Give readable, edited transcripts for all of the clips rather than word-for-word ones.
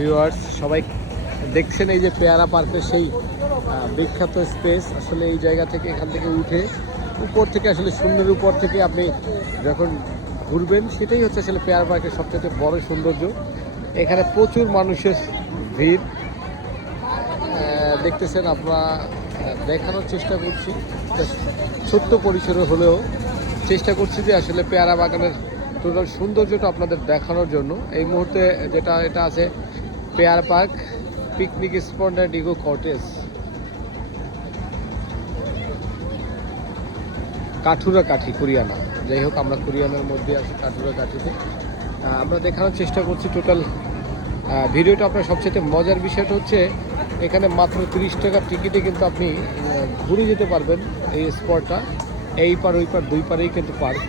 Viewers, সবাই দেখছেন এই যে পেয়ারা পার্কের সেই বিখ্যাত স্পেস। আসলে এই জায়গা থেকে, এখান থেকে উঠে উপর থেকে, আসলে শূন্যের উপর থেকে আপনি যখন ঘুরবেন, সেটাই হচ্ছে আসলে পেয়ারা পার্কের সবচেয়ে বড় সৌন্দর্য। এখানে প্রচুর মানুষের ভিড় দেখতেছেন আপনারা। দেখানোর চেষ্টা করছি ছোট্ট পরিসরে হলেও, চেষ্টা করছি যে আসলে পেয়ারা বাগানের টোটাল সৌন্দর্যটা আপনাদের দেখানোর জন্য। এই মুহূর্তে এটা আছে Peyara park picnic spot and eco cottage, Kathurakathi, Kuriana. যাই হোক, আমরা কুরিয়ানার মধ্যে আছি, কাঠুরাকাঠিতে আমরা দেখানোর চেষ্টা করছি টোটাল ভিডিওটা। আপনার সবচেয়ে মজার বিষয়টা হচ্ছে এখানে মাত্র 30 টাকার টিকিটে কিন্তু আপনি ঘুরে যেতে পারবেন এই স্পটটা। এই পার ওই পার দুই পারেই কিন্তু পার্ক।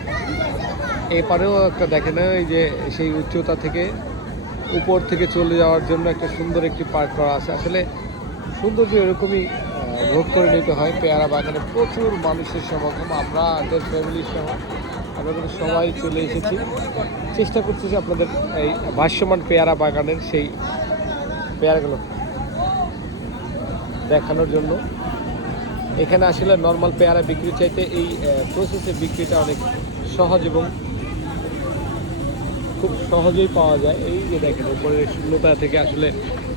এই পারেও একটা দেখেন, এই যে সেই উচ্চতা থেকে উপর থেকে চলে যাওয়ার জন্য একটা সুন্দর একটি পার্ক করা আছে। আসলে সৌন্দর্য এরকমই ভোগ করে নিতে হয়। পেয়ারা বাগানে প্রচুর মানুষের সমাগম, আমাদের ফ্যামিলির সহ আমরা কিন্তু সবাই চলে এসেছি। চেষ্টা করতেছি আপনাদের এই ভাসমান পেয়ারা বাগানের সেই পেয়ারাগুলো দেখানোর জন্য। এখানে আসলে নর্মাল পেয়ারা বিক্রির চাইতে এই প্রসেসের বিক্রিটা অনেক সহজ এবং খুব সহজেই পাওয়া যায়। এই যে দেখেন, উপরের শূন্যতা থেকে আসলে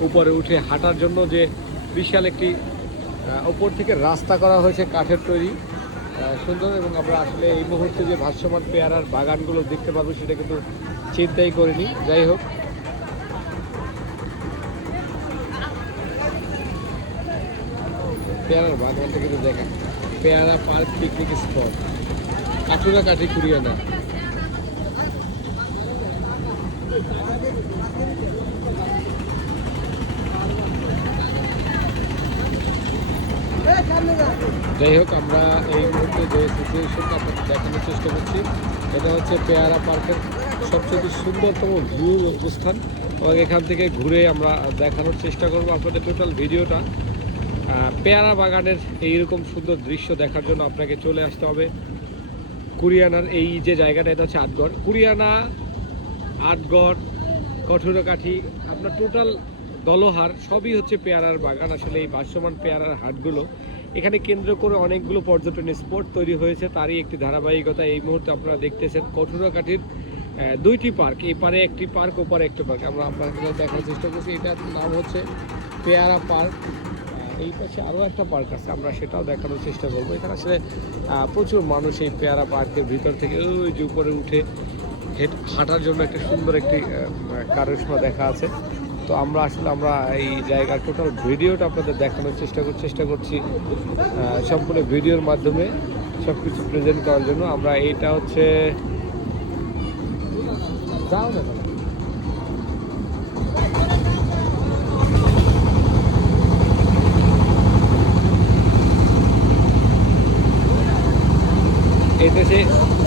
উপরে উঠে হাঁটার জন্য যে বিশাল একটি উপর থেকে রাস্তা করা হয়েছে, কাঠের তৈরি, সুন্দর। এবং আমরা আসলে এই মুহূর্তে যে ভাসমান পেয়ারার বাগানগুলো দেখতে পারবো সেটা কিন্তু চিন্তাই করিনি। যাই হোক, পেয়ারার বাগানটা কিন্তু দেখেন, পেয়ারা পার্ক পিকনিক স্পট, কাঠুরাকাঠি, কুরিয়ানা। যাই হোক, আমরা এই মুহূর্তে যে সিচুয়েশনটা আপনাদের দেখানোর চেষ্টা করছি, এটা হচ্ছে পেয়ারা পার্কের সবচেয়ে সুন্দরতম ভিউ অবস্থান। এবং এখান থেকে ঘুরে আমরা দেখানোর চেষ্টা করব আপনাদের টোটাল ভিডিওটা। পেয়ারা বাগানের এইরকম সুন্দর দৃশ্য দেখার জন্য আপনাকে চলে আসতে হবে কুরিয়ানার এই যে জায়গাটা, এটা হচ্ছে আটগড়। কুরিয়ানা, আটগড়, কঠুরাকাঠি, আপনার টোটাল দলহার সবই হচ্ছে পেয়ারার বাগান। আসলে এই ভাসমান পেয়ারার হাটগুলো এখানে কেন্দ্র করে অনেকগুলো পর্যটন স্পট তৈরি হয়েছে, তারই একটি ধারাবাহিকতা। এই মুহূর্তে আপনারা দেখতেছেন কঠুরাকাঠির দুইটি পার্ক, এই পারে একটি পার্ক, ওপারে একটি পার্ক। আমরা আপনাকে দেখার চেষ্টা করছি, এটার নাম হচ্ছে পেয়ারা পার্ক। এই পাশে আরও একটা পার্ক আছে, আমরা সেটাও দেখানোর চেষ্টা করবো। এখানে আসলে প্রচুর মানুষ এই পেয়ারা পার্কের ভিতর থেকে ওই যে উপরে উঠে হাঁটার জন্য একটা সুন্দর একটি কারুশমা দেখা আছে। তো আমরা এই জায়গার টোটাল ভিডিওটা আপনাদের দেখানোর চেষ্টা করছি সম্পূর্ণ ভিডিওর মাধ্যমে সব কিছু প্রেজেন্ট করার জন্য। আমরা এইটা হচ্ছে যাও না, এটা হচ্ছে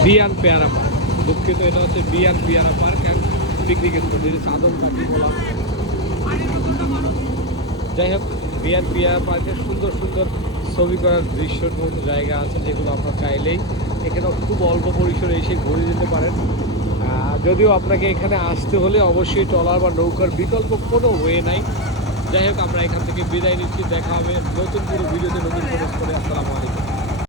বিয়ান পেয়ারা পার্ক, দুঃখিত, এটা হচ্ছে বিয়ান পেয়ারা পার্ক অ্যান্ড পিকনিক স্পট, যেটা সাধন পাখি বলা। যাই হোক, বিয়ান পেয়ারা পার্কের সুন্দর সুন্দর ছবি করার দৃশ্যর মতো জায়গা আছে, যেগুলো আপনারা চাইলেই এখানে খুব অল্প পরিসরে এসে ঘুরে যেতে পারেন। যদিও আপনাকে এখানে আসতে হলে অবশ্যই ট্রলার বা নৌকার বিকল্প কোনো ওয়ে নাই। যাই হোক, আমরা এখান থেকে বিদায় নিচ্ছি। দেখা হবে নতুন কোনো ভিডিওতে, নতুন করে। আসসালামু আলাইকুম।